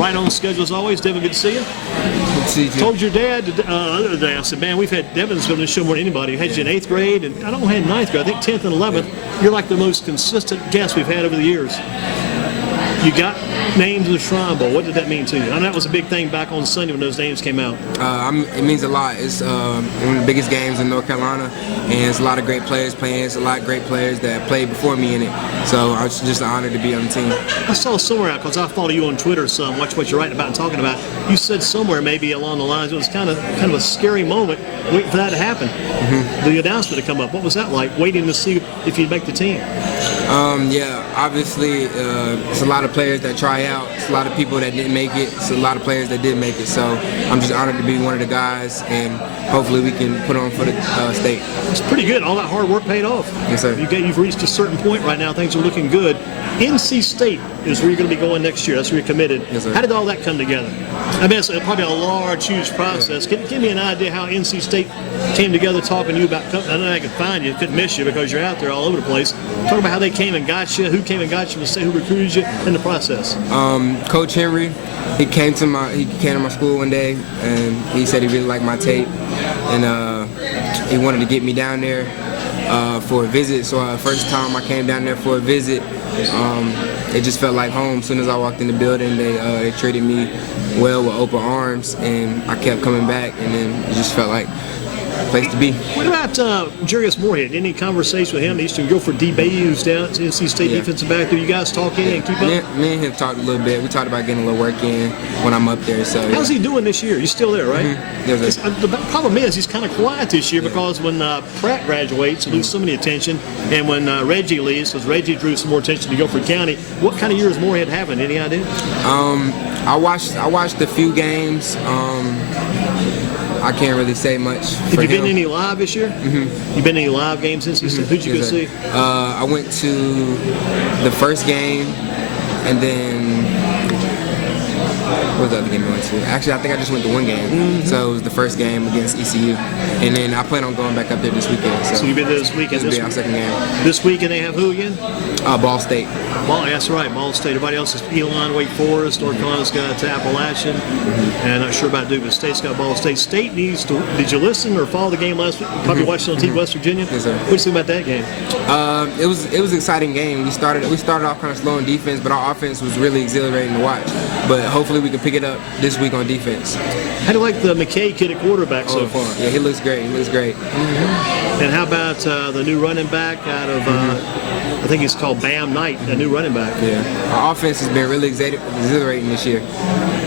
Right on schedule as always. Devan, good to see you. Good to see you. Told your dad the other day, I said, man, we've had Devan's been on this show more than anybody. We had you in 8th grade, and I don't had 9th grade. I think 10th and 11th. You're like the most consistent guest we've had over the years. You got names in the Shrine Bowl. What did that mean to you? I know that was a big thing back on Sunday when those names came out. It means a lot. It's one of the biggest games in North Carolina, and it's a lot of great players playing. It's a lot of great players that played before me in it. So it's just an honor to be on the team. I saw somewhere out, because I follow you on Twitter some, watch what you're writing about and talking about. You said somewhere maybe along the lines, it was kind of a scary moment waiting for that to happen. The announcement to come up. What was that like, waiting to see if you'd make the team? Yeah, obviously, it's a lot of players that try out. It's a lot of people that didn't make it. It's a lot of players that did make it. So I'm just honored to be one of the guys, and hopefully we can put on for the state. It's pretty good. All that hard work paid off. Yes, sir. You've reached a certain point right now. Things are looking good. NC State is where you're going to be going next year. That's where you're committed. Yes, sir. How did all that come together? I mean, it's probably a large, huge process. Yeah. Give me an idea how NC State came together talking to you about, I know I could find you, couldn't miss you because you're out there all over the place. Talk about how they came and got you, who came and got you, who recruited you in the process. Coach Henry, he came to my school one day, and he said he really liked my tape, and he wanted to get me down there for a visit. So first time I came down there for a visit, it just felt like home. As soon as I walked in the building, they treated me well with open arms, and I kept coming back, and then it just felt like a place to be. What about Jarius Moorhead? Any conversation with him? He used to go for D. Beatty, who's down at NC State defensive back. Do you guys talk in and keep up? Me and him talked a little bit. We talked about getting a little work in when I'm up there. So how's he doing this year? He's still there, right? Yes, the problem is he's kind of quiet this year because when Pratt graduates, he loses so many attention, and when Reggie leaves, because Reggie drew some more attention to Guilford County. What kind of year is Moorhead having? Any idea? I watched a few games. I can't really say much. Have you been any live this year? You been any live games since you said? Who'd you go see? I went to the first game, and then what was the other game I went to? Actually, I think I just went to one game. So it was the first game against ECU, and then I plan on going back up there this weekend. So you've been there this weekend. This will be our second game. This weekend they have who again? Ball State. That's right, Ball State. Everybody else is Elon, Wake Forest, North Carolina's got Appalachian, and not sure about Duke, but State's got Ball State. State needs to. Did you listen or follow the game last week? Probably watched it on TV, West Virginia. Yes, sir. What do you think about that game? It was an exciting game. We started off kind of slow on defense, but our offense was really exhilarating to watch. But hopefully we can pick it up this week on defense. How do you like the McKay kid at quarterback so far? Yeah, he looks great. And how about the new running back out of, I think it's called Bam Knight, the new running back? Yeah, our offense has been really exhilarating this year.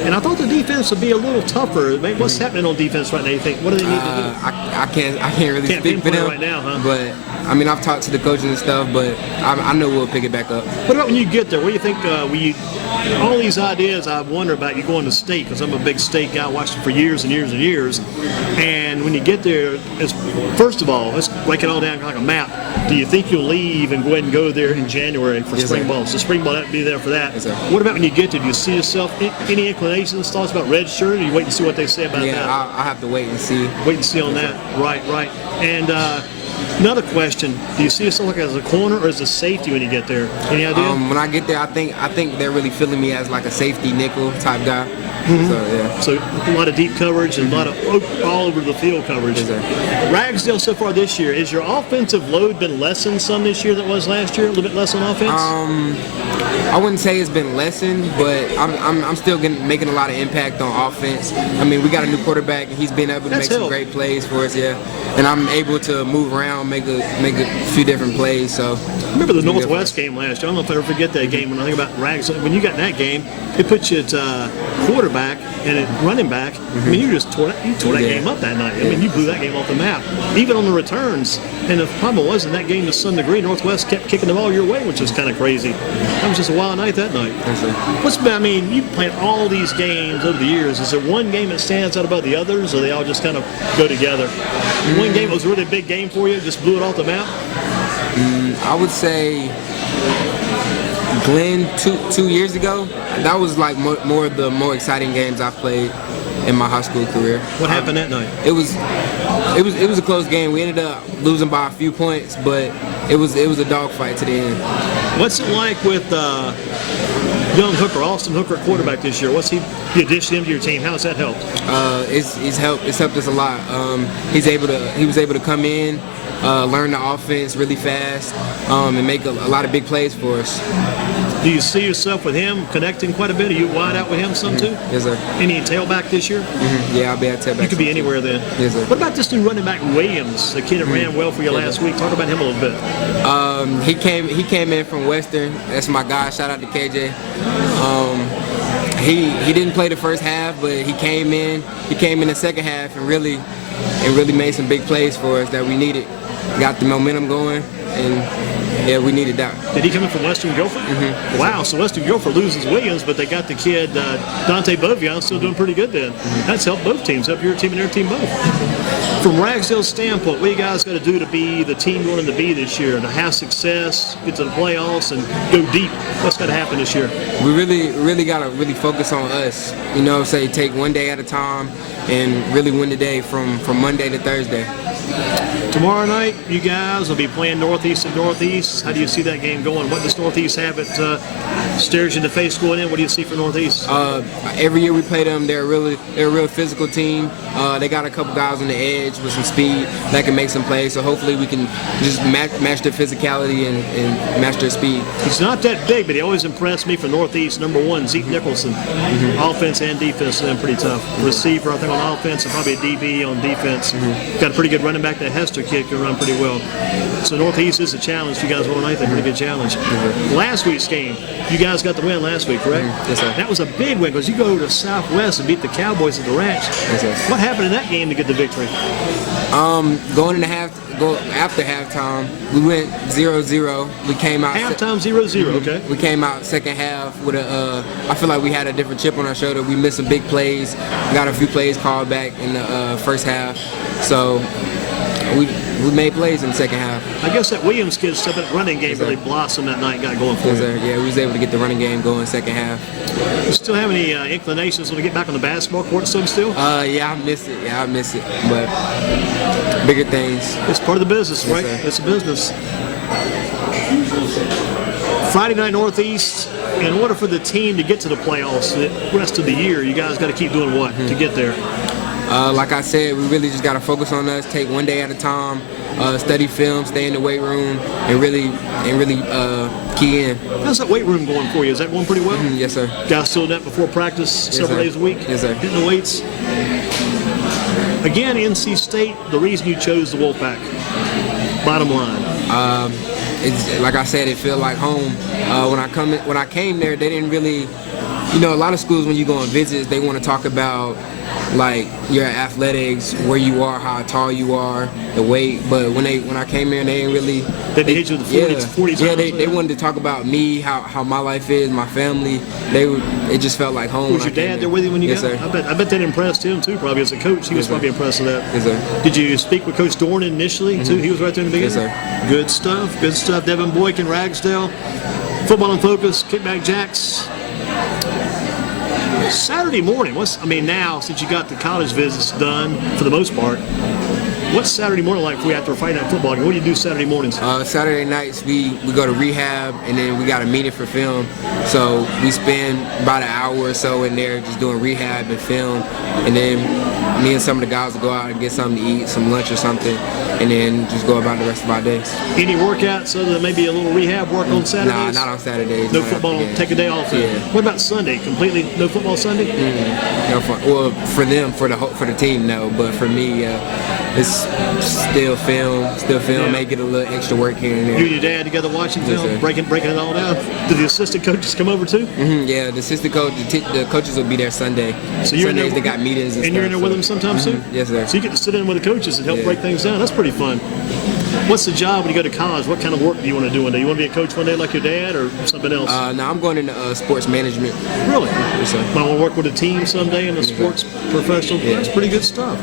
And I thought the defense would be a little tougher. What's happening on defense right now, you think? What do they need to do? I can't really speak for them right now, huh? But I mean, I've talked to the coaches and stuff, but I know we'll pick it back up. What about when you get there? What do you think? All these ideas I wonder about you going to state, because I'm a big state guy, watched it for years and years and years. And when you get there, first of all, let's break it all down like a map. Do you think you'll leave and go ahead and go there in January for spring ball? So spring ball, be there for that. Yes, sir. What about when you get there? Do you see yourself, any inclinations, thoughts about red shirt, or you wait and see what they say about that? Yeah, I'll have to wait and see. Wait and see on that. Right. And another question: do you see yourself like as a corner or as a safety when you get there? Any idea? When I get there, I think they're really feeling me as like a safety nickel type guy. So a lot of deep coverage and a lot of all over the field coverage. Yes, Ragsdale so far this year, is your offensive load been lessened some this year that was last year? A little bit less on offense? I wouldn't say it's been lessened, but I'm still making a lot of impact on offense. I mean, we got a new quarterback, and he's been able to make some great plays for us, and I'm able to move around, make a few different plays. So I remember the Northwest game last year. I don't know if I ever forget that game. When I think about Ragsdale, when you got in that game, it put you at quarterback and at running back. I mean, you tore that game up that night. I mean, you blew that game off the map, even on the returns. And the problem was in that game, to some degree, Northwest kept kicking the ball your way, which was kind of crazy. That was just a wild night that night. I mean, you played all these games over the years. Is there one game that stands out above the others, or they all just kind of go together? One game that was a really big game for you, just blew it off the map? I would say Glenn 2 years ago. That was like more of the more exciting games I've played in my high school career. What happened that night? It was a close game. We ended up losing by a few points, but it was a dogfight to the end. What's it like with young Hooker, Austin Hooker, quarterback this year. What's the addition into your team? How has that helped? It's helped us a lot. He was able to come in, learn the offense really fast, and make a lot of big plays for us. Do you see yourself with him connecting quite a bit? Are you wide out with him some too? Yes, sir. Any tailback this year? Yeah, I'll be at tailback. You could be anywhere then. Yes, sir. What about this new running back Williams, the kid that ran well for you last week? Talk about him a little bit. He came in from Western. That's my guy. Shout out to KJ. He didn't play the first half, but he came in. He came in the second half and really made some big plays for us that we needed. Got the momentum going, and yeah, we needed that. Did he come in from Western Guilford? Wow, so Western Guilford loses Williams, but they got the kid Dante Bovion still doing pretty good then. That's helped both teams, helped your team and their team both. From Ragsdale's standpoint, what you guys got to do to be the team you wanted to be this year, to have success, get to the playoffs, and go deep? What's got to happen this year? We really got to focus on us. You know, say take one day at a time and really win the day from Monday to Thursday. Tomorrow night, you guys will be playing Northeast and Northeast. How do you see that game going? What does Northeast have at stares you in the face going in? What do you see for Northeast? Every year we play them, they're a real physical team. They got a couple guys on the edge with some speed that can make some plays. So hopefully we can just match their physicality and match their speed. He's not that big, but he always impressed me for Northeast. Number one, Zeke Nicholson. Offense and defense, and pretty tough. Receiver, I think, on offense, and probably a DB on defense. Got a pretty good running back. That Hester kid can run pretty well. So Northeast is a challenge. You guys won tonight. They're a pretty good challenge. Last week's game, you guys got the win last week, correct? Yes, sir. That was a big win because you go to Southwest and beat the Cowboys at the Ranch. Yes, sir. What happened in that game to get the victory? After halftime, we went 0-0. We came out Halftime 0-0. Okay. We came out second half with I feel like we had a different chip on our shoulder. We missed some big plays. We got a few plays called back in the first half. So we made plays in the second half. I guess that Williams kid stepped up running game really blossomed that night and got going for Yes, you. sir. Yeah, we was able to get the running game going second half. You still have any inclinations to get back on the basketball court still? Yeah, I miss it. But bigger things. It's part of the business, right? Sir. It's a business. Friday night Northeast. In order for the team to get to the playoffs the rest of the year, you guys got to keep doing what to get there? Like I said, we really just got to focus on us, take one day at a time, study film, stay in the weight room, and really key in. How's that weight room going for you? Is that going pretty well? Yes, sir. Guys still that before practice several days a week? Yes, sir. Hitting the weights? Again, NC State, the reason you chose the Wolfpack. Bottom line. It's, like I said, it felt like home. When I came there, they didn't really, a lot of schools when you go on visits, they want to talk about like your athletics, where you are, how tall you are, the weight. But when I came here, they didn't really. They hit you with the 40s. Yeah, they wanted to talk about me, how my life is, my family. It just felt like home. Was your dad there with you when you got there? Yes, sir. I bet that impressed him too, probably as a coach. He was probably impressed with that. Yes, sir. Did you speak with Coach Dornan initially too? He was right there in the beginning. Yes, sir. Good stuff. Good stuff. Devan, Boykin, Ragsdale, Football in Focus, Kickback Jacks. Saturday morning, now since you got the college visits done for the most part, what's Saturday morning like for you after a Friday night football game? What do you do Saturday mornings? Saturday nights we go to rehab and then we got a meeting for film. So we spend about an hour or so in there just doing rehab and film, and then me and some of the guys will go out and get something to eat, some lunch or something, and then just go about the rest of our days. Any workouts other than maybe a little rehab work on Saturdays? Nah, not on Saturdays. No football, take a day off then? Yeah. What about Sunday? Completely no football Sunday? No fun. Well, for them, for the team, no. But for me, it's still film, Yeah. make it a little extra work here and there. You and your dad together watching film, sir. breaking it all down? Do the assistant coaches come over too? Yeah, the assistant coach, the coaches will be there Sunday. So you're in Sundays there, they got meetings and stuff. you're in there with them sometimes too? Yes, sir. So you get to sit in with the coaches and help break things down. That's pretty fun. What's the job when you go to college? What kind of work do you want to do one day? You want to be a coach one day like your dad or something else? No, I'm going into sports management. Really? Yes, sir. Might want to work with a team someday in a sports professional. Yeah. That's pretty good stuff.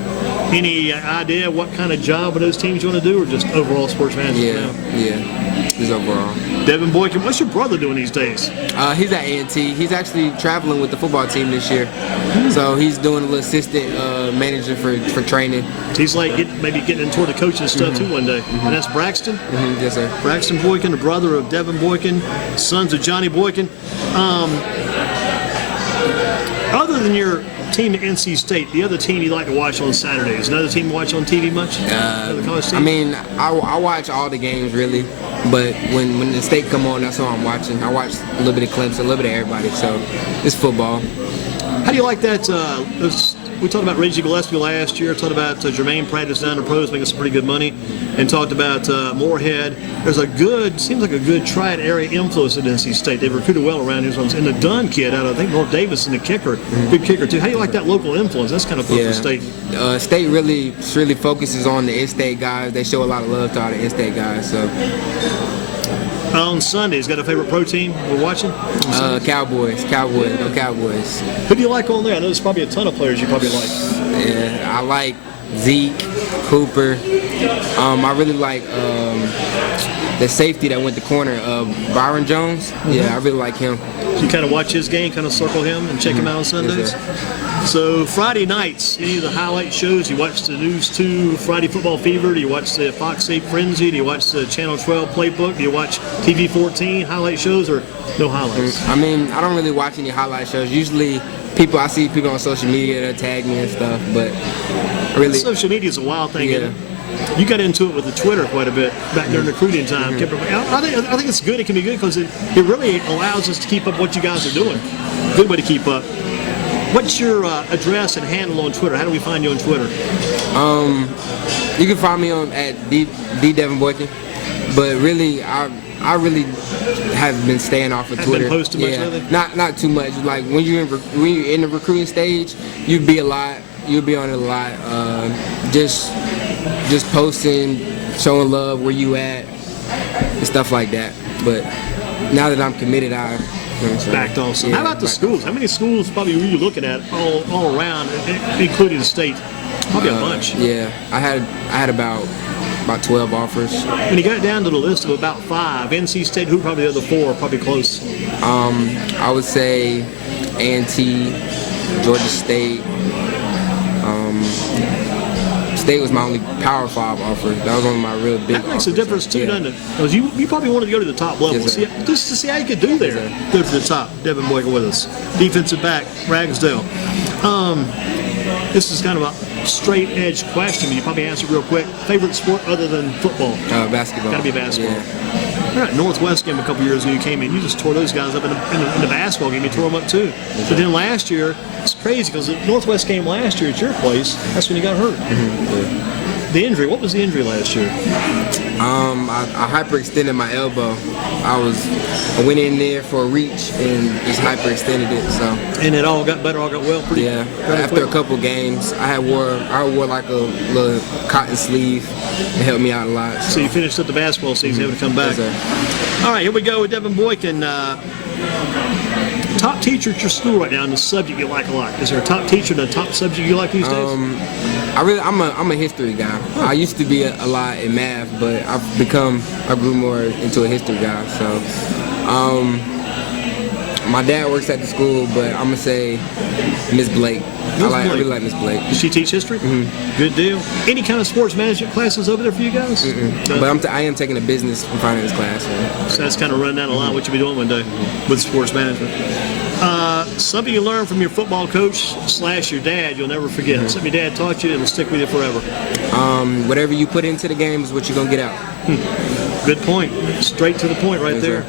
Any idea what kind of job of those teams you want to do, or just overall sports management? Yeah, just overall. Devan Boykin, what's your brother doing these days? He's at A&T. He's actually traveling with the football team this year, so he's doing a little assistant manager for training. He's like maybe getting into the coaching stuff too one day. And that's Braxton? Yes, sir. Braxton Boykin, the brother of Devan Boykin, sons of Johnny Boykin. Other than your team at NC State, the other team you like to watch on Saturdays, another team you watch on TV much? I mean, I watch all the games really, but when the state come on, that's what I'm watching. I watch a little bit of Clemson, a little bit of everybody, so it's football. How do you like that? We talked about Reggie Gillespie last year, talked about Jermaine Pratt is down the pros making some pretty good money, and talked about Moorhead. There's seems like a good tri-area influence at NC State. They've recruited well around here. And the Dunn kid out of, I think, North Davis, and the kicker, good kicker too. How do you like that local influence? That's kind of fun for State. State really focuses on the in-state guys. They show a lot of love to all the in-state guys. So. On Sundays, got a favorite pro team we're watching? Cowboys. Go Cowboys. Who do you like on there? I know there's probably a ton of players you probably like. Yeah, I like Zeke, Cooper. I really like the safety that went the corner, Byron Jones. Yeah, I really like him. So you kind of watch his game, kind of circle him and check him out on Sundays? Yes, so Friday nights, any of the highlight shows? You watch the News 2 Friday Football Fever? Do you watch the Fox 8 Frenzy? Do you watch the Channel 12 Playbook? Do you watch TV 14 highlight shows, or no highlights? I mean, I don't really watch any highlight shows. Usually I see people on social media that tag me and stuff, but really. Social media is a wild thing, isn't it? You got into it with the Twitter quite a bit back during recruiting time. I think it's good. It can be good because it really allows us to keep up what you guys are doing. Good way to keep up. What's your address and handle on Twitter? How do we find you on Twitter? You can find me at D Devan Boykin, but really I really have been staying off of Twitter. Been posting much lately? Not too much. Like when you're in the recruiting stage, you'd be on it a lot. Just posting, showing love where you at, and stuff like that. But now that I'm committed, backed off some. How about the schools? How many schools probably were you looking at all around, including the state? Probably a bunch. Yeah, I had about 12 offers. When you got down to the list of about 5, NC State, who probably the other 4 are probably close? I would say A&T, Georgia State. State was my only Power 5 offer. That was one of my real big offers. That makes a difference too, doesn't it? Because you probably wanted to go to the top level, Yes, just to see how you could do there. Go to the top. Devan Boykin with us. Defensive back, Ragsdale. This is kind of a straight edge question, but you probably answer real quick. Favorite sport other than football? Basketball. Got to be basketball. Yeah. All right, Northwest game a couple years ago, you came in, you just tore those guys up in the basketball game. You tore them up too. But then last year, it's crazy because the Northwest game last year at your place, that's when you got hurt. The injury, what was the injury last year? I hyperextended my elbow. I went in there for a reach and just hyperextended it. So. And it all got better, all got well. After a couple games, I wore like a little cotton sleeve. It helped me out a lot. So you finished up the basketball season, able to come back. Yes, all right, here we go with Devan Boykin. Top teacher at your school right now, and the subject you like a lot. Is there a top teacher and a top subject you like these days? I'm a history guy. I used to be a lot in math, but I grew more into a history guy. So, my dad works at the school, but I'm gonna say Miss Blake. I really like Miss Blake. Does she teach history? Good deal. Any kind of sports management classes over there for you guys? But I am taking a business and finance class. So that's kind of running down the line what you'll be doing one day with sports management. Something you learned from your football coach / your dad you'll never forget. Something your dad taught you, it'll stick with you forever. Whatever you put into the game is what you're gonna get out. Good point. Straight to the point right there.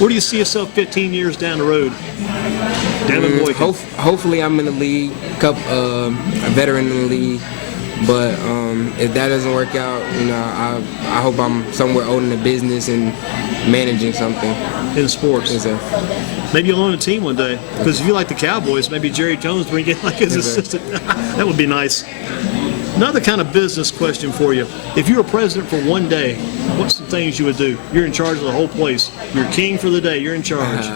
Where do you see yourself 15 years down the road? Devan Boykin. Hopefully I'm in the league, a veteran in the league. But if that doesn't work out, I hope I'm somewhere owning a business and managing something. In sports. Yes, sir. Maybe you'll own a team one day. Because if you like the Cowboys, maybe Jerry Jones bring in like his assistant. That would be nice. Another kind of business question for you. If you were president for one day, what's some things you would do? You're in charge of the whole place. You're king for the day. You're in charge.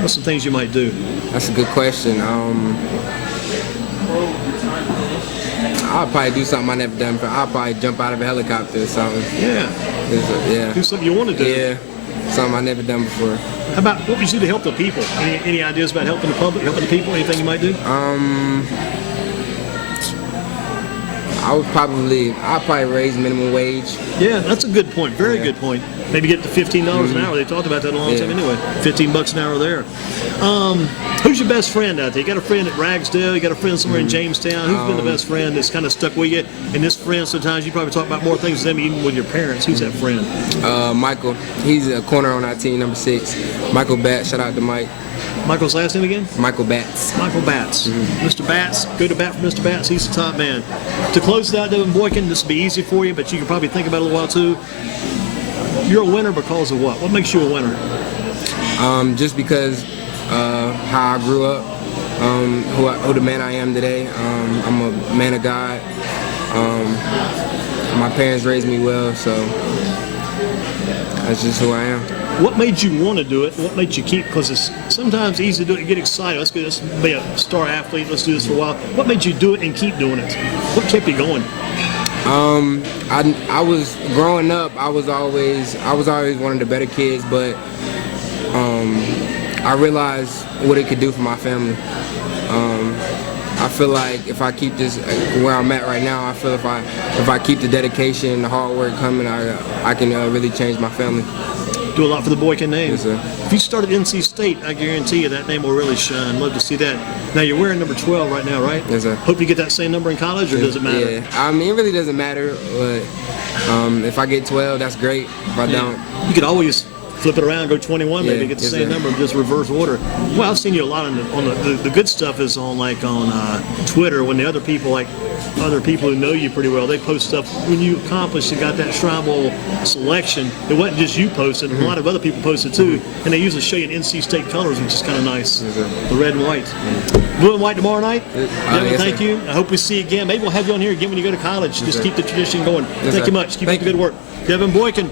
What's some things you might do? That's a good question. I'll probably do something I never done before. I'll probably jump out of a helicopter or something. Yeah. Yeah. Do something you want to do. Yeah. Something I never done before. How about what would you do to help the people? Any ideas about helping the public, helping the people? Anything you might do? I'll probably raise minimum wage. Yeah, that's a good point. Very good point. Maybe get to $15 an hour. They talked about that a long time anyway. $15 an hour there. Who's your best friend out there? You got a friend at Ragsdale. You got a friend somewhere in Jamestown. Who's been the best friend that's kind of stuck with you? And this friend, sometimes you probably talk about more things with them, even with your parents. Who's that friend? Michael. He's a corner on our team, number 6. Michael Batts. Shout out to Mike. Michael's last name again? Michael Batts. Michael Batts. Mr. Batts. Go to bat for Mr. Batts. He's the top man. To close it out, Devan Boykin, this will be easy for you, but you can probably think about it a little while too. You're a winner because of what? What makes you a winner? Just because how I grew up, who the man I am today. I'm a man of God. My parents raised me well, so that's just who I am. What made you want to do it? What made you keep? Because it's sometimes easy to do it and get excited. Let's be a star athlete. Let's do this for a while. What made you do it and keep doing it? What kept you going? I was growing up. I was always one of the better kids, but I realized what it could do for my family. I feel like if I keep this where I'm at right now, I feel if I keep the dedication and the hard work coming, I can really change my family. Do a lot for the Boykin name. Yes, sir. If you start at NC State, I guarantee you that name will really shine. Love to see that. Now you're wearing number 12 right now, right? Yes, sir. Hope you get that same number in college, or does it matter? Yeah, I mean, it really doesn't matter. But if I get 12, that's great. If I don't, you could always flip it around, go 21, maybe get the same sir. number, just reverse order. Well, I've seen you a lot on the good stuff is on Twitter when the other people who know you pretty well, they post stuff when you accomplished and got that Shrine Bowl selection. It wasn't just you posted, a lot of other people posted too, and they usually show you in NC State colors, which is kind of nice. The red and white. Blue and white tomorrow night. Devan, thank you. I hope we see you again. Maybe we'll have you on here again when you go to college. Just keep the tradition going. Thank you much. Keep up the good work. Devan Boykin.